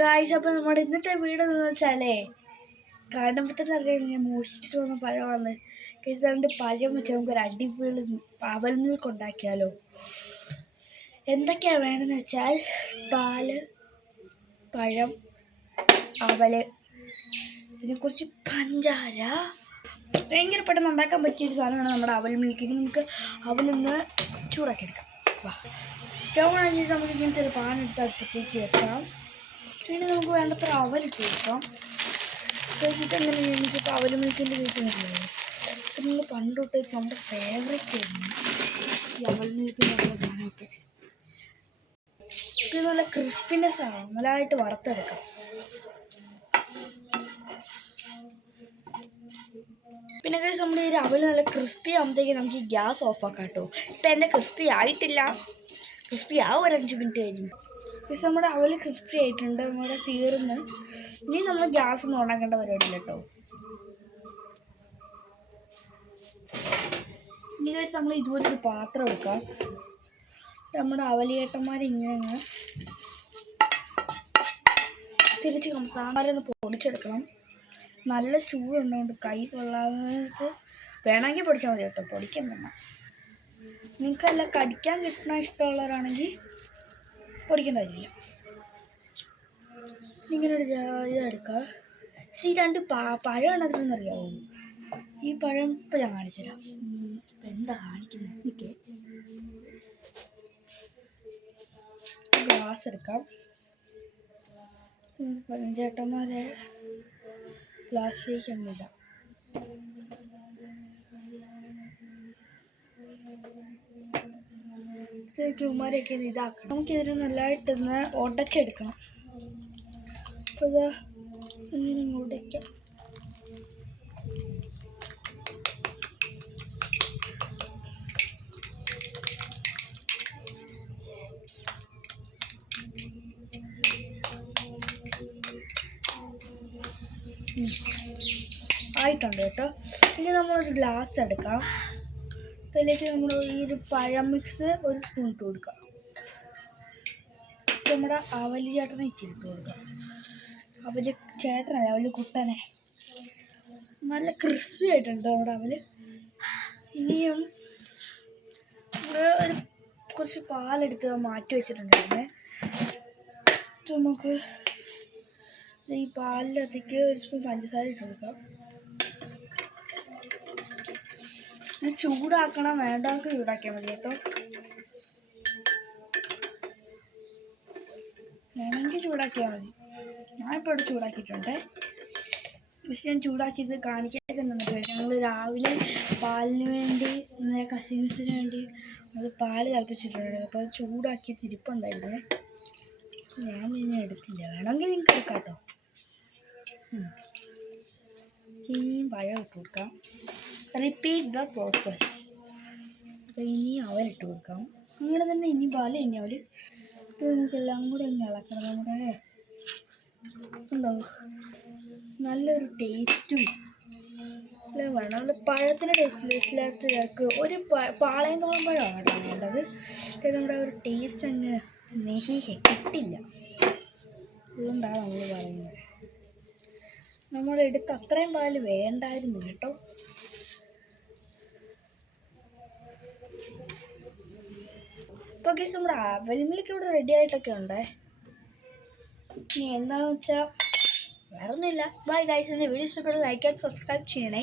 Guys, അപ്പോൾ നമ്മുടെ ഇന്നത്തെ വീഡിയോ എന്ന് വെച്ചാലേ കാണുമ്പോൾ തന്നെ അറിയാം ഞാൻ മോഷിച്ചിട്ട് വന്ന പഴമാണ്. ഗൈസ്, അതുകൊണ്ട് പഴം വെച്ച് നമുക്കൊരു അടിപൊളി അവൽ മിൽക്ക് ഉണ്ടാക്കിയാലോ. എന്തൊക്കെയാണ് വേണമെന്ന് വെച്ചാൽ പാല്, പഴം, അവൽ, പിന്നെ കുറച്ച് പഞ്ചാര. ഭയങ്കര പെട്ടെന്ന് ഉണ്ടാക്കാൻ പറ്റിയൊരു സാധനമാണ് നമ്മുടെ അവൽ മിൽക്ക്. ഇനി നമുക്ക് അവലൊന്ന് ചൂടാക്കി എടുക്കാം. സ്റ്റൗ ആണെങ്കിൽ നമുക്ക് ഇങ്ങനത്തെ ഒരു പാൻ എടുത്ത് അടുപ്പത്തേക്ക് വെക്കാം. പിന്നെ നമുക്ക് വേണ്ടത്ര അവലിട്ട് കൊടുക്കാം. കഴിച്ചിട്ട് എങ്ങനെ ഇപ്പോൾ അവൽ മിൽക്കിൻ്റെ വീട്ടിലുണ്ടല്ലോ, അപ്പം നിങ്ങൾ പണ്ട് തൊട്ട് നമ്മുടെ ഫേവറേറ്റ് ആയിരുന്നു ഈ അവൽ മിൽക്കിൻ്റെ ഉള്ള സാധനമൊക്കെ. ഇത് നല്ല ക്രിസ്പിനെസ് ആവും, നല്ലതായിട്ട് വറുത്തെടുക്കാം. പിന്നെ കഴിച്ച് നമ്മുടെ ഈ അവൽ നല്ല ക്രിസ്പി ആകുമ്പോഴത്തേക്ക് നമുക്ക് ഈ ഗ്യാസ് ഓഫാക്കാം കേട്ടോ. ഇപ്പം എൻ്റെ ക്രിസ്പി ആയിട്ടില്ല, ക്രിസ്പി ആവും ഒരു 5 മിനിറ്റ് കഴിഞ്ഞു. പക്ഷെ നമ്മുടെ അവൽ ക്രിസ്പി ആയിട്ടുണ്ട്, നമ്മുടെ തീർന്ന്. ഇനി നമ്മൾ ഗ്യാസ് ഒന്നും ഉണ്ടാക്കേണ്ട പരിപാടിയില്ല കേട്ടോ. ഇനി കഴിച്ച് നമ്മൾ ഇതുപോലൊരു പാത്രം എടുക്കാം. നമ്മുടെ അവലിയേട്ടന്മാരിങ്ങനെ തിരിച്ച് താമരൊന്ന് പൊടിച്ചെടുക്കണം. നല്ല ചൂടുണ്ടോണ്ട് കൈ കൊള്ളാതെ വേണമെങ്കിൽ പൊടിച്ചാൽ മതി കേട്ടോ, പൊടിക്കാൻ വേണം. നിങ്ങൾക്കല്ല കടിക്കാൻ കിട്ടുന്ന ഇഷ്ടമുള്ളവരാണെങ്കിൽ പൊടിക്കേണ്ട കാര്യമില്ല. ഇങ്ങനെ ഒരു ഇതെടുക്കുക. ഈ 2 പഴം അതിനൊന്നറിയാവോ? ഈ പഴം ഇപ്പം ഞാൻ കാണിച്ചു തരാം. ഇപ്പം എന്താ കാണിക്കുന്നത്? എനിക്ക് ഗ്ലാസ് എടുക്കാം. പഴഞ്ചേട്ടന്മാരെ ഗ്ലാസ്സിലേക്ക് അങ്ങ് ഇടാം. ഉമ്മാരെയൊക്കെ ഇതാക്കണം. നമുക്കിതിന് നല്ലതായിട്ടൊന്ന് ഉടച്ചെടുക്കണം. അപ്പോൾ ഇതാ ഇങ്ങനെ ഉടയ്ക്കാം. ആയിട്ടുണ്ട് കേട്ടോ. ഇനി നമ്മളൊരു ഗ്ലാസ് എടുക്കാം. അതിലേക്ക് നമ്മൾ ഈ ഒരു പഴം മിക്സ് ഒരു സ്പൂൺ ഇട്ട് കൊടുക്കാം. നമ്മുടെ അവൽ ചേട്ടനെ ഇച്ചിട്ട് കൊടുക്കാം. അവൽ ചേട്ടനല്ല, അവൽ കുട്ടനെ. നല്ല ക്രിസ്പി ആയിട്ടുണ്ട് നമ്മുടെ അവൽ. ഇനിയും ഒരു കുറച്ച് പാലെടുത്ത് മാറ്റി വെച്ചിട്ടുണ്ടായിരുന്നേ. നമുക്ക് ഈ പാലിനകത്തേക്ക് ഒരു സ്പൂൺ പഞ്ചസാര ഇട്ട് കൊടുക്കാം. ഇത് ചൂടാക്കണം, വേണ്ടവർക്ക് ചൂടാക്കിയാൽ മതി കേട്ടോ. വേണമെങ്കിൽ ചൂടാക്കിയാൽ മതി. ഞാനിപ്പോൾ ഇവിടെ ചൂടാക്കിയിട്ടുണ്ട്. പക്ഷെ ഞാൻ ചൂടാക്കിയത് കാണിക്കാതെ തന്നെ. ഞങ്ങൾ രാവിലെ പാലിന് വേണ്ടി, കസിൻസിന് വേണ്ടി അത് പാല് തിളപ്പിച്ചിട്ടുണ്ട്. അപ്പോൾ അത് ചൂടാക്കി തിരിപ്പുണ്ടായിരുന്നേ. ഞാൻ പിന്നെ എടുത്തില്ല. വേണമെങ്കിൽ നിങ്ങൾക്ക് എടുക്കാം കേട്ടോ. ഇനിയും പഴം ഇട്ട് കൊടുക്കാം. Repeat the process. അപ്പോൾ ഇനി അവലിട്ട് കൊടുക്കാം. അങ്ങനെ തന്നെ ഇനി പാല്, ഇനി അവൽ. ഇത് നമുക്കെല്ലാം കൂടെ ഒന്ന് ഇളക്കണം. നമ്മുടെ ഉണ്ടാവും നല്ലൊരു ടേസ്റ്റും എല്ലാം വേണം. നല്ല പഴത്തിൻ്റെ ടേസ്റ്റില്ലാത്തവർക്ക് ഒരു പാളയംതോളം പഴമാണ് വേണ്ടത്. നമ്മുടെ ഒരു ടേസ്റ്റ് അങ്ങ് കിട്ടില്ല. അതുകൊണ്ടാണ് നമ്മൾ പറയുന്നത്. നമ്മളെടുത്ത് അത്രയും പാല് വേണ്ടായിരുന്നു കേട്ടോ. ഇപ്പോൾ ഗൈസ്, നമ്മുടെ അവൽ മിൽക്ക് ഇവിടെ റെഡി ആയിട്ടൊക്കെ ഉണ്ട്. ഇനി എന്താണെന്ന് വെച്ചാൽ വേറെ ഒന്നുമില്ല. Bye guys. എൻ്റെ വീഡിയോ ഇഷ്ടപ്പെട്ടത് ലൈക്ക് ആൻഡ് സബ്സ്ക്രൈബ് ചെയ്യണേ.